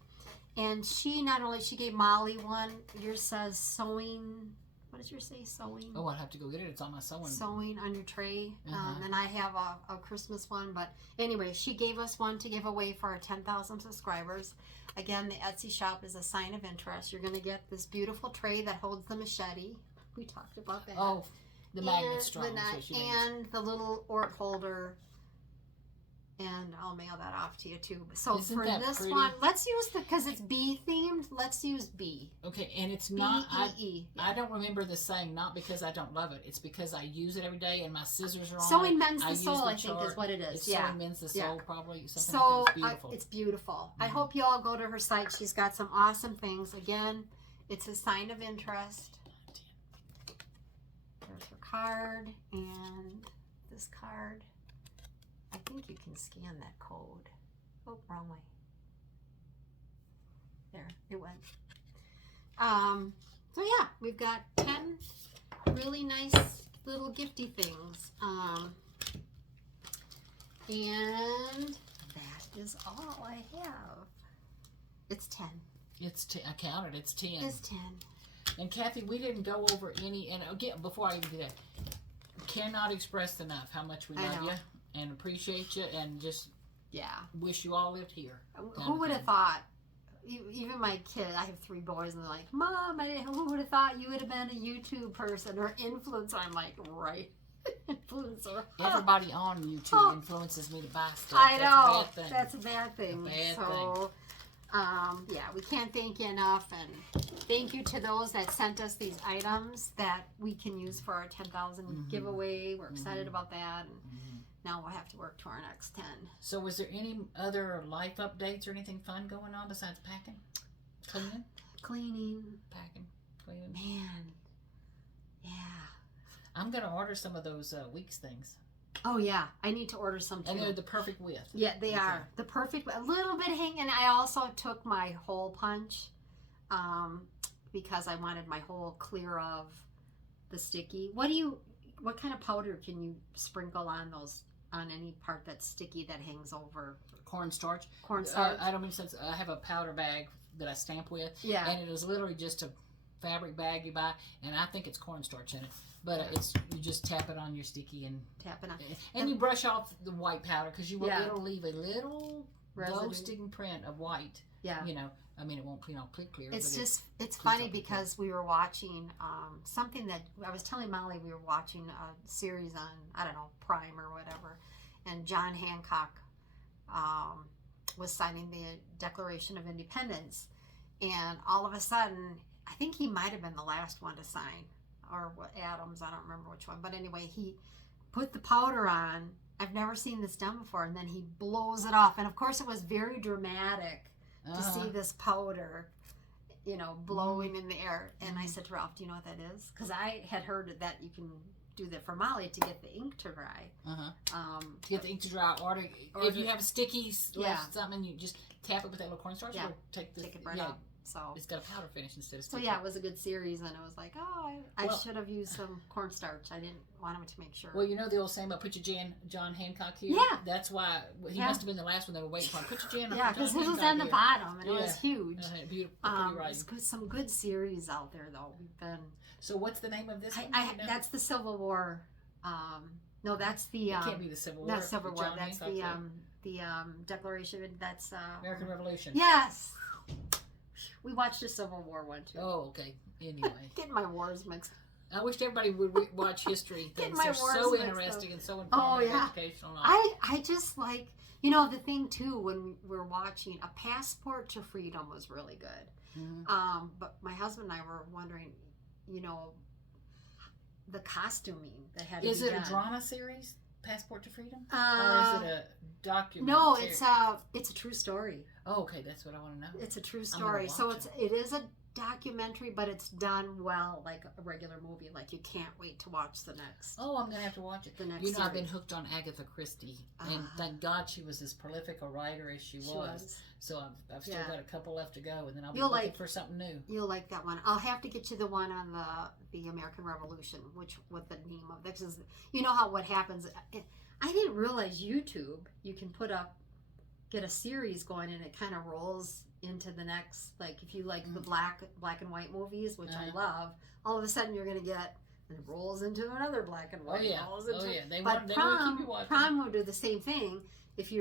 and she gave Molly one. Yours says sewing. What does yours say? Sewing. Oh, I'll have to go get it. It's on my sewing. Sewing on your tray. And I have a Christmas one. But anyway, she gave us one to give away for our 10,000 subscribers. Again, the Etsy shop is A Sign of Interest. You're going to get this beautiful tray that holds the machete. We talked about that. Oh, the magnet strong. And the little orc holder. And I'll mail that off to you too. So for this one, let's use because it's bee themed. Let's use bee. Okay, and it's not. B-E-E. I don't remember the saying. Not because I don't love it. It's because I use it every day, and my scissors are on. Sewing mends the soul, I think, is what it is. It's sewing mends the soul, probably. Something so like that. It's beautiful. It's beautiful. I hope you all go to her site. She's got some awesome things. Again, it's A Sign of Interest. There's her card and this card. I think you can scan that code. Oh, wrong way. There, it went. So yeah, we've got 10 really nice little gifty things. And that is all I have. It's 10. I counted. It's 10. It's 10. And Kathy, we didn't go over any. And again, before I even do that, cannot express enough how much we love you. And appreciate you, and just wish you all lived here. Who would have thought? Even my kid, I have 3 boys, and they're like, "Mom, who would have thought you would have been a YouTube person or influencer?" I'm like, right, influencer. Everybody on YouTube influences me to buy stuff. I know that's a bad thing. A bad thing. We can't thank you enough, and thank you to those that sent us these items that we can use for our 10,000 giveaway. We're excited about that. And now we'll have to work to our next 10. So was there any other life updates or anything fun going on besides packing? Cleaning. Packing. Cleaning. Man. Yeah. I'm going to order some of those Weeks things. Oh, yeah. I need to order some too. And they're the perfect width. Yeah, they are. The perfect, a little bit hanging. And I also took my hole punch because I wanted my hole clear of the sticky. What kind of powder can you sprinkle on those, on any part that's sticky that hangs over? Cornstarch. Cornstarch. I don't mean sense. I have a powder bag that I stamp with. Yeah. And it is literally just a fabric bag you buy, and I think it's cornstarch in it. But you just tap it on your sticky and tap it on. And you brush off the white powder because Yeah. it'll leave a little Residue. ghosting print of white. Yeah. You know, I mean, it won't clear. It's but just, it's funny because we were watching something that, I was telling Molly we were watching a series on, I don't know, Prime or whatever. And John Hancock was signing the Declaration of Independence. And all of a sudden, I think he might have been the last one to sign. Or what, Adams, I don't remember which one. But anyway, he put the powder on. I've never seen this done before. And then he blows it off. And of course, it was very dramatic to see this powder, you know, blowing in the air. And I said to Ralph, do you know what that is? Because I had heard that you can do that for Molly to get the ink to dry. To get the ink to dry, or if you have stickies left something, you just tap it with that little cornstarch. Yeah. Or take it right out. So it's got a powder finish instead of so sticky. yeah, it was a good series, and it was like, oh, I should have used some cornstarch. I didn't want him to make sure. Well, you know the old saying about put your John Hancock here? Yeah. That's why he must have been the last one they were waiting for. Put your Jan yeah, because his was on the bottom, and it was huge. Beautiful, There's some good series out there, though. We've been. So what's the name of this one? That's the Civil War. No, that's the. It can't be the Civil War. Not Civil War. John That's Hancock the Declaration. That's American Revolution. Yes. We watched a Civil War one too. Oh, okay. Anyway, getting my wars mixed. I wish everybody would watch history things. They're so interesting and so informative, educational. I just like, you know, the thing too when we're watching A Passport to Freedom was really good. Mm-hmm. But my husband and I were wondering, you know, the costuming that had to be done. Is it a drama series, Passport to Freedom, or is it a documentary? No, it's a true story. Oh, okay, that's what I want to know. It's a true story. So it is a documentary, but it's done well, like a regular movie. Like you can't wait to watch the next. Oh, I'm gonna have to watch it. The next. You know, series. I've been hooked on Agatha Christie, and thank God she was as prolific a writer as she was. So I've still got a couple left to go, and then I'll be looking for something new. You'll like that one. I'll have to get you the one on the American Revolution, with the name of this is. You know what happens. I didn't realize YouTube. You can get a series going, and it kind of rolls into the next. Like if you like the black and white movies, which I love, all of a sudden you're going to get. And it rolls into another black and white. They want to keep you watching. Prime will do the same thing. If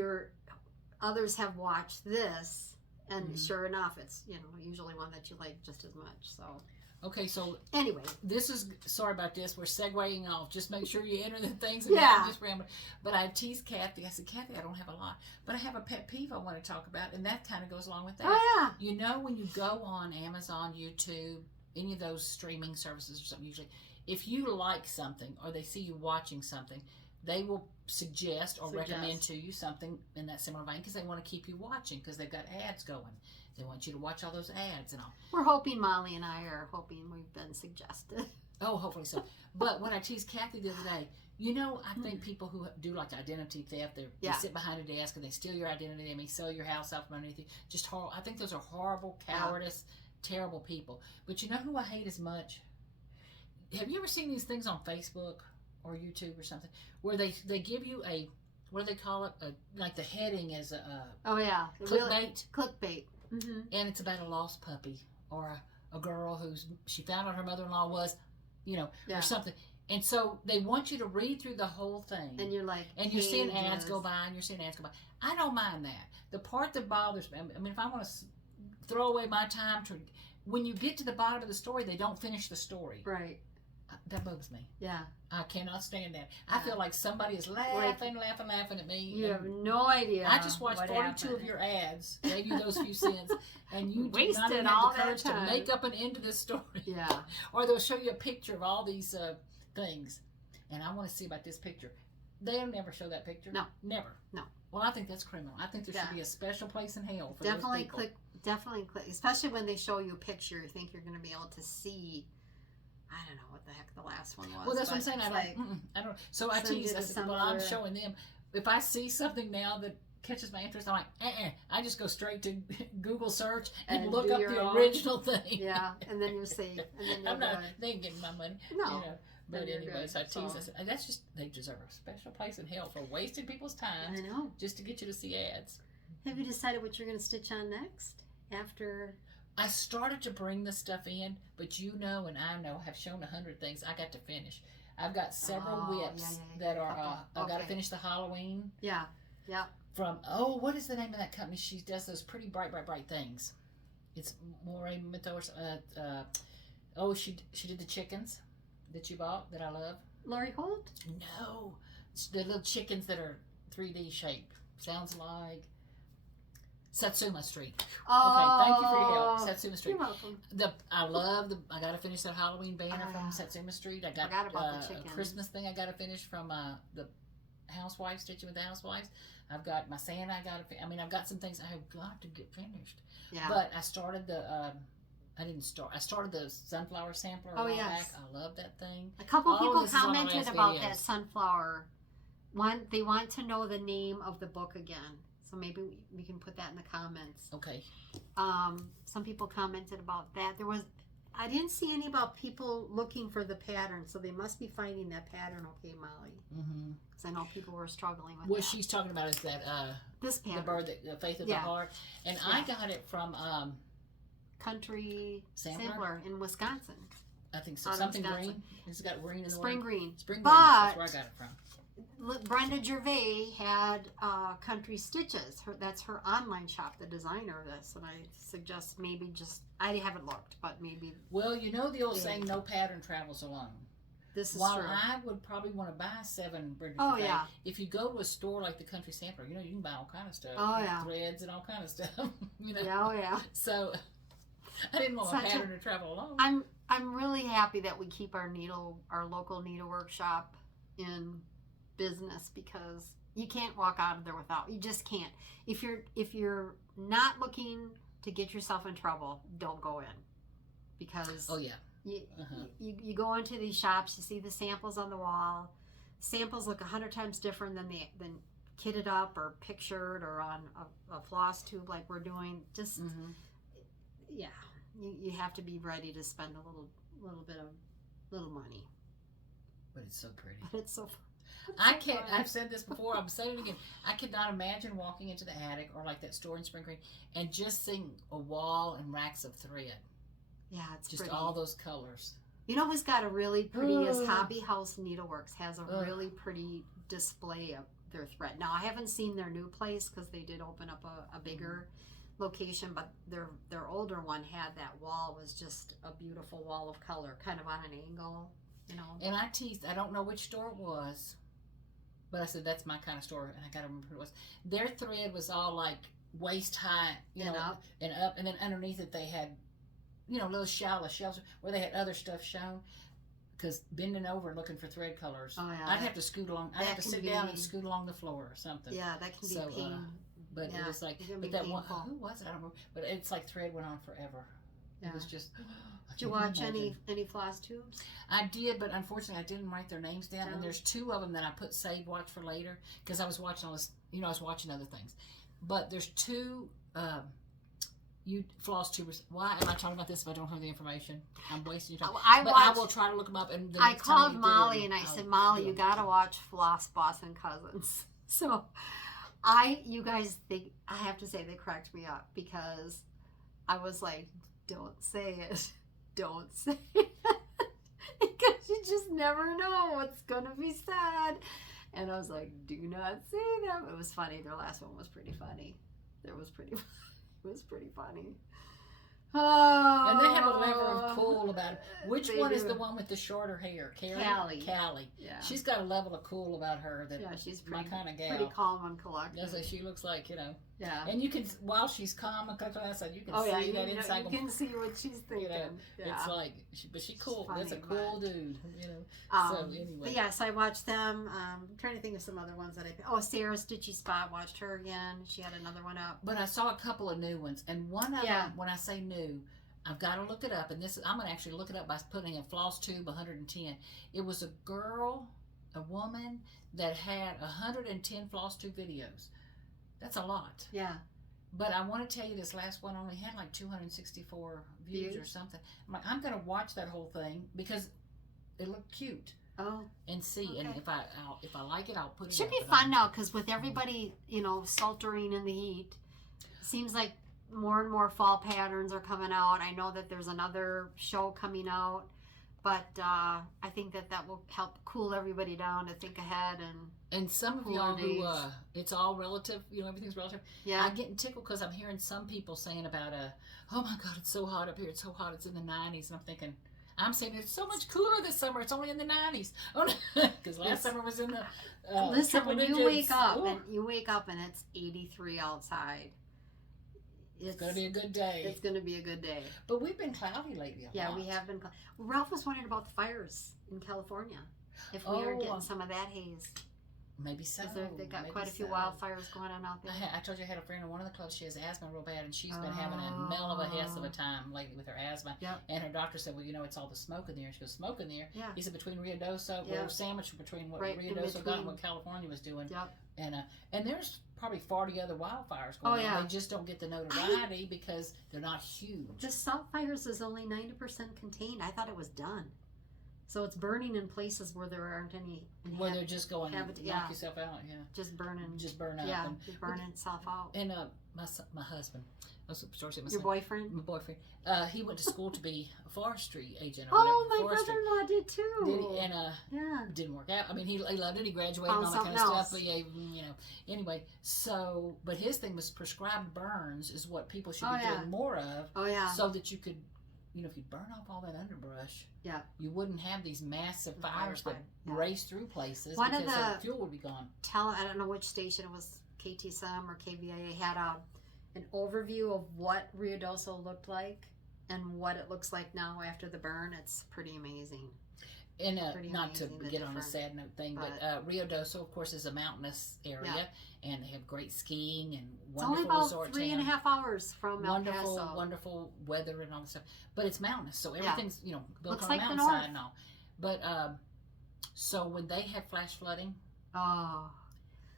others have watched this, and sure enough, it's usually one that you like just as much. So. Okay, so anyway, this is sorry about this. We're segueing off. Just make sure you enter the things. And just rambling. But I teased Kathy. I said, Kathy, I don't have a lot, but I have a pet peeve I want to talk about, and that kind of goes along with that. Oh yeah. You know, when you go on Amazon, YouTube, any of those streaming services or something, usually, if you like something or they see you watching something, they will suggest or recommend to you something in that similar vein because they want to keep you watching because they've got ads going. They want you to watch all those ads and all. We're hoping, Molly and I are hoping we've been suggested. Oh, hopefully so. But when I teased Kathy the other day, you know, I think people who do like identity theft, they sit behind a desk and they steal your identity. They may sell your house out from underneath you. Just horrible. I think those are horrible, cowardice, terrible people. But you know who I hate as much? Have you ever seen these things on Facebook or YouTube or something where they give you a, what do they call it? Like the heading is clickbait. Clickbait. Mm-hmm. And it's about a lost puppy or a girl she found out her mother-in-law was, or something. And so they want you to read through the whole thing. And you're like, and you're seeing ads go by, I don't mind that. The part that bothers me, I mean, if I want to throw away my time when you get to the bottom of the story, they don't finish the story. Right. That bugs me. Yeah. I cannot stand that. I feel like somebody is laughing at me. You have no idea. I just watched 42 of your ads, gave you those few cents, and you wasted all the courage to make up an end to this story. Yeah. Or they'll show you a picture of all these things, and I want to see about this picture. They'll never show that picture. No. Never. No. Well, I think that's criminal. I think there should be a special place in hell for definitely those people. Definitely click, especially when they show you a picture. You think you're going to be able to see. I don't know what the heck the last one was. Well, that's what I'm saying. I don't. So I tease. I said, well, I'm showing them. If I see something now that catches my interest, I'm like, I just go straight to Google search and look up the original thing. Yeah, and then you see. And then they ain't getting my money. No. You know. But anyway, so I tease. I said, that's just, they deserve a special place in hell for wasting people's time. I know. Just to get you to see ads. Have you decided what you're going to stitch on next? After I started to bring the stuff in, but you know and I know have shown 100 things I got to finish. I've got several whips that are. I've got to finish the Halloween. Yeah. From what is the name of that company? She does those pretty bright things. It's more she did the chickens that you bought that I love. Lori Holt? No, it's the little chickens that are 3D shaped. Sounds like Satsuma Street. Oh, okay, thank you for your help. Satsuma Street. You're welcome. I got to finish that Halloween banner from Satsuma Street. I got about the a Christmas thing I got to finish from the Housewives, Stitching with the Housewives. I've got my Santa. I've got some things I have got to get finished. Yeah. But I started I started the sunflower sampler a while back. I love that thing. A couple people commented about that sunflower. They want to know the name of the book again. So maybe we can put that in the comments. Okay. Some people commented about that. I didn't see any about people looking for the pattern, so they must be finding that pattern. Okay, Molly. Mm-hmm. Because I know people were struggling with what she's talking about is that this pattern, the bird, the faith of the heart, and I got it from Country Sampler in Wisconsin. I think so. Something green. It's got green in the Spring green. Spring green. But that's where I got it from. Brenda Gervais had Country Stitches. That's her online shop, the designer of this. And I suggest maybe I haven't looked, but maybe. Well, you know the old saying, no pattern travels alone. This is While true. I would probably want to buy 7 Brenda Gervais, if you go to a store like the Country Sampler, you can buy all kind of stuff. Oh, yeah. Threads and all kind of stuff. Yeah. So I didn't want my pattern to travel alone. I'm really happy that we keep our local needlework shop in business, because you can't walk out of there you just can't. If you're not looking to get yourself in trouble, don't go in, because you go into these shops, you see the samples on the wall. Samples look 100 times different than kitted up or pictured or on a floss tube like we're doing. Just you have to be ready to spend a little money. But it's so pretty. But it's so. I've said this before, I'm saying it again. I cannot imagine walking into the attic or like that store in Spring Green and just seeing a wall and racks of thread. Yeah, it's just pretty. All those colors. You know who's got a really pretty is Hobby House Needleworks has a really pretty display of their thread. Now, I haven't seen their new place because they did open up a bigger location, but their older one had that wall, was just a beautiful wall of color, kind of on an angle, And I teased, I don't know which store it was, but I said, that's my kind of store, and I got to remember who it was. Their thread was all like waist high, and up, and then underneath it they had, little shallow shelves where they had other stuff shown. Because bending over and looking for thread colors, I'd have to scoot along. I'd have to sit down and scoot along the floor or something. Yeah, that can be pain. But it was like, but that one, who was it? I don't remember. But it's like thread went on forever. Yeah. It was just. Did you watch any Flosstubes? I did, but unfortunately, I didn't write their names down. And there's 2 of them that I put save watch for later because I was watching all this. I was watching other things. But there's 2. Flosstubers. Why am I talking about this if I don't have the information? I'm wasting your time. I will try to look them up. And I called Molly and I said, Molly, you got to watch Floss Boss and Cousins. So, you guys think, I have to say, they cracked me up because I was like, don't say it. Don't say it. Because you just never know what's going to be said. And I was like, do not say that. It was funny. Their last one was pretty funny. It was pretty funny. Oh, and they have a level of cool about it. Which one is the one with the shorter hair? Callie. Yeah. She's got a level of cool about her that she's my kind of gal. Pretty calm and collected. Yeah, so she looks like, Yeah. And you can, while she's calm, you can see that inside. You can see what she's thinking. It's like, but she cool. Funny, That's a cool dude. So anyway. But yes, I watched them. I'm trying to think of some other ones that Sarah's Stitchy Spot. Watched her again. She had another one up. But I saw a couple of new ones, and one of them, when I say new, I've got to look it up, and I'm gonna actually look it up by putting in Flosstube 110. It was a woman that had 110 Flosstube videos. That's a lot. Yeah. But I want to tell you, this last one only had like 264 views or something. I'm going to watch that whole thing because it looked cute. Oh. And see, and if I like it, I'll put it. Should be fun now because with everybody, sweltering in the heat, seems like more and more fall patterns are coming out. I know that there's another show coming out, but I think that will help cool everybody down to think ahead and some of y'all who it's all relative, everything's relative. Yeah. I'm getting tickled because I'm hearing some people saying about oh my God, it's so hot up here. It's so hot. It's in the 90s, and I'm thinking. I'm saying it's so much cooler this summer. It's only in the 90s. Oh, because last summer was in the. Listen, when you wake up and it's 83 outside, it's gonna be a good day. It's gonna be a good day. But we've been cloudy lately. Yeah, we have been. Ralph was wondering about the fires in California. If we are getting some of that haze. Maybe so. They've got quite a few wildfires going on out there. I told you I had a friend in one of the clubs. She has asthma real bad, and she's been having a mell of a hess of a time lately with her asthma. Yep. And her doctor said, well, it's all the smoke in there. And she goes, smoke in there? Yeah. He said, between Rio Doso, we're sandwiched between what Rio Doso got and what California was doing. Yep. And there's probably 40 other wildfires going on. They just don't get the notoriety because they're not huge. The salt fires is only 90% contained. I thought it was done. So it's burning in places where there aren't any. Where they're just going knock yourself out, Just burning. Just burn up. Yeah, just burning itself out. And my husband, your boyfriend? My boyfriend. He went to school to be a forestry agent. Or my brother-in-law did too. Did he? And didn't work out. I mean, he loved it. He graduated and all that kind of stuff. But anyway. So, but his thing was prescribed burns is what people should be doing more of. Oh yeah. So that you could. If you burn off all that underbrush, you wouldn't have these massive fires that race through places because the fuel would be gone. I don't know which station it was, KTSM or KVIA, had an overview of what Rio Doso looked like and what it looks like now after the burn. It's pretty amazing. And not to get on a sad note thing, but Rio Doso, of course, is a mountainous area, and they have great skiing and wonderful resort. It's only about 3.5 hours from El Paso. Wonderful weather and all that stuff. But it's mountainous, so everything's built on like a mountainside and all. But so when they had flash flooding,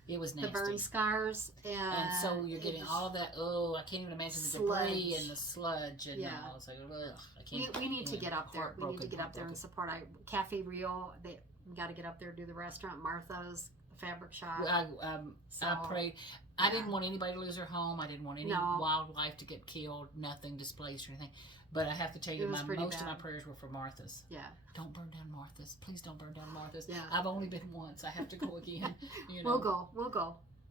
it was nasty. The burn scars, and so you're getting all of that. Oh, I can't even imagine the debris and the sludge and all. It's like, ugh, I can't. We need to get up there. We need to get up there and support. Cafe Rio. We got to get up there, do the restaurant. Martha's fabric shop. I prayed. I didn't want anybody to lose their home. I didn't want any wildlife to get killed. Nothing displaced or anything. But I have to tell you, most of my prayers were for Martha's. Yeah. Don't burn down Martha's. Please don't burn down Martha's. Yeah. I've only been once. I have to go again. We'll go.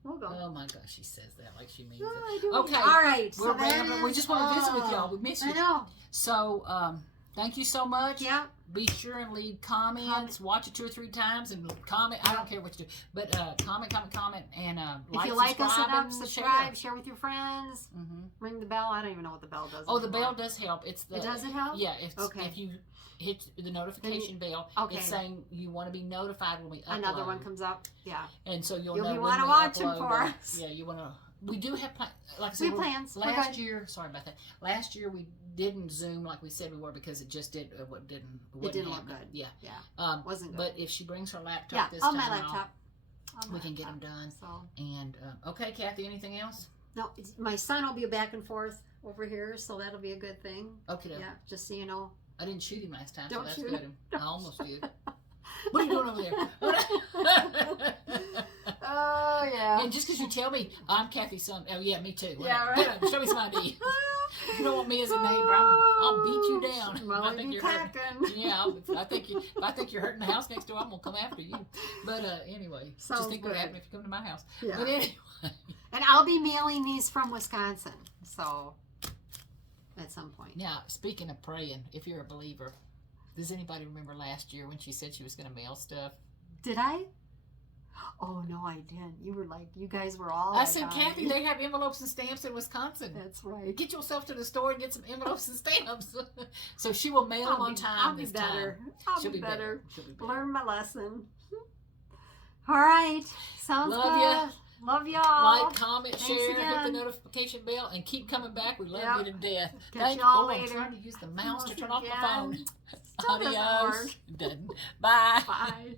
Oh my gosh, she says that like she means it. I do. Okay. All right. We just want to visit with y'all. We miss you. I know. So, thank you so much. Yeah. Be sure and leave comments. Watch it 2 or 3 times and comment. I don't care what you do, but comment, and if you like us enough, subscribe, share with your friends. Ring the bell. I don't even know what the bell does. Oh, the bell does help. Does it help? Yeah. If you hit the notification bell, it's saying you want to be notified when we upload. Another one comes up. Yeah. And so you'll know when want to we watch upload. Them for us. Yeah, you want to. We do have plans. Like I said, we have plans. Last year, sorry about that. Last year we didn't Zoom like we said we were because it just didn't look good. Yeah. Wasn't good. But if she brings her laptop this time, my laptop. We can get them done. And okay, Kathy, anything else? No, my son will be back and forth over here, so that'll be a good thing. Okay. Yeah, just so you know. I didn't shoot him last time, so that's good. I almost did. What are you doing over there? Oh, yeah. And just because you tell me I'm Kathy's son, oh yeah, me too. Yeah, right. Show me some ID. If you don't want me as a neighbor, I'll beat you down. Well, I think you're if I think you're hurting the house next door, I'm gonna come after you. But anyway, just think what happened if you come to my house. Yeah. But anyway, and I'll be mailing these from Wisconsin, so at some point. Now, speaking of praying, if you're a believer, does anybody remember last year when she said she was going to mail stuff? Did I? Oh, no, I didn't. You were like, you guys were all I like, said, Kathy, they have envelopes and stamps in Wisconsin. That's right. Get yourself to the store and get some envelopes and stamps. So she will mail them on time. I'll be better. I'll be better. She'll be better. Learn my lesson. All right. Sounds Love good. ya. Love y'all. Like, comment, Thanks share, hit the again. notification bell, and keep coming back. We love Yep. you to death. Catch Thank you. y'all Oh, I'm later. trying to use the mouse to Almost turn off my again. phone. Still doesn't Adios. work. Doesn't. Bye. Bye.